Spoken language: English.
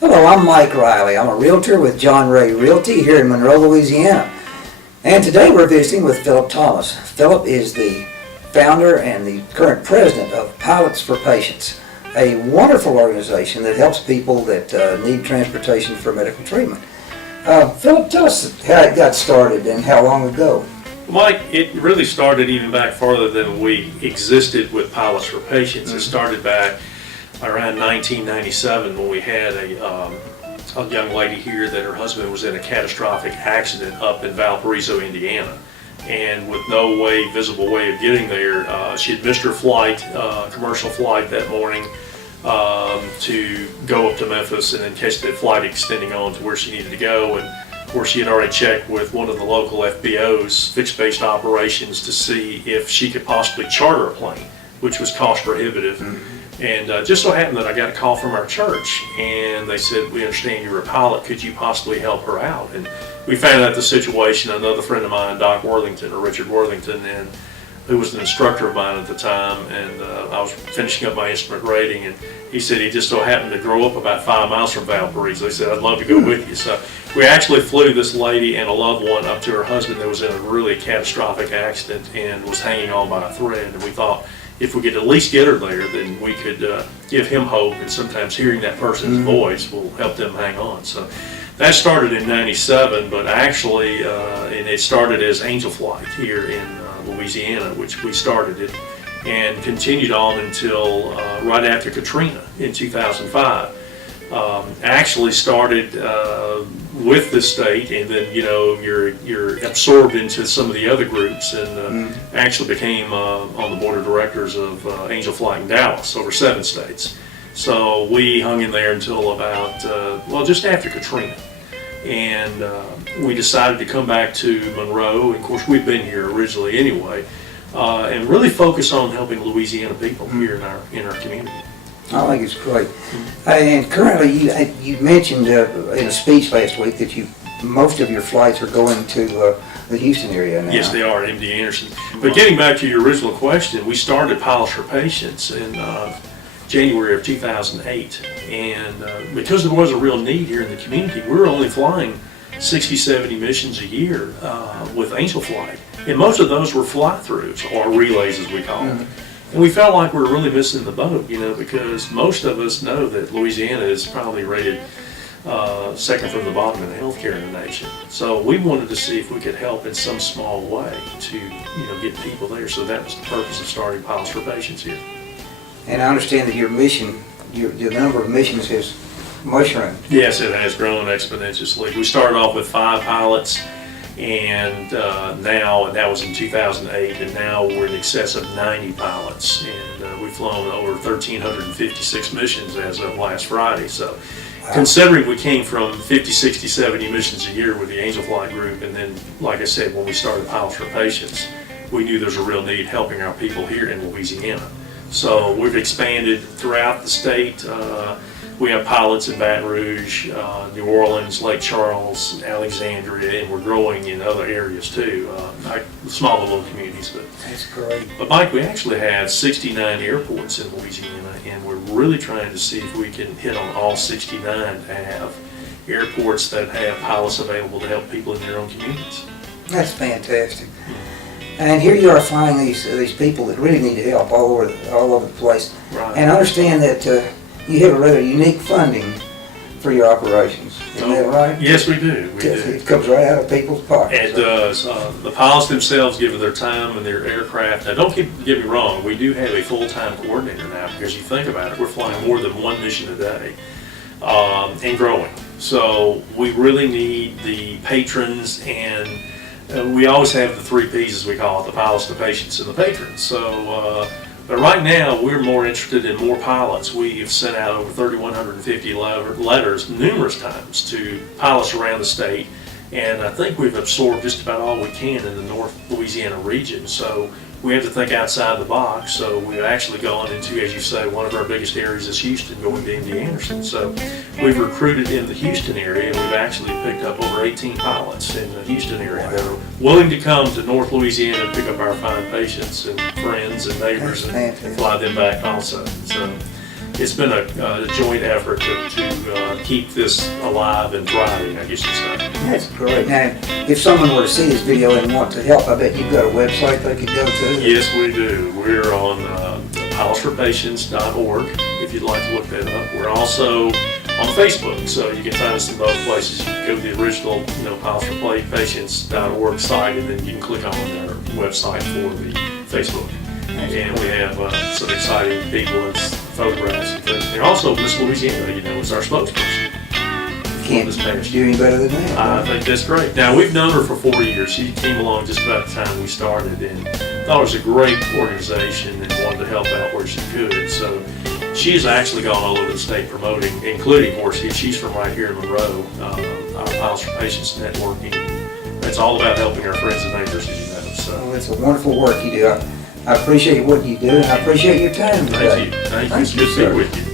Hello, I'm Mike Riley. I'm a realtor with John Ray Realty here in Monroe, Louisiana. And today we're visiting with Philip Thomas. Philip is the founder and the current president of Pilots for Patients, a wonderful organization that helps people that need transportation for medical treatment. Philip, tell us how it got started and how long ago. Mike, it really started even back farther than we existed with Pilots for Patients. It started back around 1997 when we had a young lady here that her husband was in a catastrophic accident up in Valparaiso, Indiana. And with no visible way of getting there, she had missed her flight, commercial flight that morning to go up to Memphis and then catch the flight extending on to where she needed to go. And of course, she had already checked with one of the local FBOs, fixed-based operations, to see if she could possibly charter a plane, which was cost prohibitive. And just so happened that I got a call from our church, and they said, "We understand you're a pilot. Could you possibly help her out?" And we found out the situation. Another friend of mine, Doc Worthington, or Richard Worthington, and who was an instructor of mine at the time, and I was finishing up my instrument rating, and he said he just so happened to grow up about 5 miles from Valparaiso. He said, "I'd love to go with you." So we actually flew this lady and a loved one up to her husband that was in a really catastrophic accident and was hanging on by a thread, and we thought, if we could at least get her there, then we could give him hope, and sometimes hearing that person's voice will help them hang on. So that started in '97, but actually, and it started as Angel Flight here in Louisiana, which we started it, and continued on until right after Katrina in 2005. Actually started with the state, and then you're absorbed into some of the other groups, and actually became on the board of directors of Angel Flight in Dallas over 7 states. So we hung in there until about just after Katrina, and we decided to come back to Monroe. Of course, we've been here originally anyway, and really focus on helping Louisiana people here in our community. I think it's great. And currently, you mentioned in a speech last week that most of your flights are going to the Houston area now. Yes, they are, MD Anderson. But getting back to your original question, we started Pilots for Patients in January of 2008. And because there was a real need here in the community, we were only flying 60, 70 missions a year with Angel Flight. And most of those were fly-throughs, or relays as we call them. And we felt like we were really missing the boat, because most of us know that Louisiana is probably rated second from the bottom in healthcare in the nation. So we wanted to see if we could help in some small way to, get people there. So that was the purpose of starting Pilots for Patients here. And I understand that your mission, the number of missions has mushroomed. Yes, it has grown exponentially. We started off with 5 pilots. And now, and that was in 2008, and now we're in excess of 90 pilots, and we've flown over 1,356 missions as of last Friday. So, considering we came from 50, 60, 70 missions a year with the Angel Flight group, and then, like I said, when we started Pilots for Patients, we knew there's a real need helping our people here in Louisiana. So we've expanded throughout the state. We have pilots in Baton Rouge, New Orleans, Lake Charles, Alexandria, and we're growing in other areas too, like smaller little communities. But that's great. But Mike, we actually have 69 airports in Louisiana, and we're really trying to see if we can hit on all 69 to have airports that have pilots available to help people in their own communities. That's fantastic. And here you are flying these people that really need help all over the place. Right. And I understand that you have a rather unique funding for your operations. Isn't that right? Yes, we do. It comes right out of people's pockets. It does. The pilots themselves give of their time and their aircraft. Now, don't get me wrong. We do have a full-time coordinator now, because you think about it, we're flying more than 1 mission a day and growing. So we really need the patrons, and we always have the 3 Ps, as we call it: the pilots, the patients, and the patrons. So. But right now, we're more interested in more pilots. We have sent out over 3,150 letters numerous times to pilots around the state, and I think we've absorbed just about all we can in the North Louisiana region. So we have to think outside the box. So we've actually gone into, as you say, one of our biggest areas is Houston, going to MD Anderson. So we've recruited in the Houston area, and we've actually picked up over 18 pilots in the Houston area that are willing to come to North Louisiana and pick up our fine patients and friends and neighbors and fly them back also. So it's been a joint effort to keep this alive and thriving, I guess you'd say. That's great. Now, if someone were to see this video and want to help, I bet you've got a website they could go to. Yes, we do. We're on pilotsforpatients.org if you'd like to look that up. We're also on Facebook, so you can find us in both places. You can go to the original, pilotsforpatients.org site, and then you can click on their website for the Facebook. And we have some exciting people and photographs and things. And also, Miss Louisiana, is our spokesperson. Can't do any better than that. I think that's great. Now, we've known her for 4 years. She came along just about the time we started and thought it was a great organization and wanted to help out where she could. So she's actually gone all over the state promoting, including, of course, she's from right here in Monroe, our Pilots for Patients networking. It's all about helping our friends and neighbors, as you know. So. Well, it's a wonderful work you do. I appreciate what you do, and I appreciate your time today. Thank you. It's good to be with you.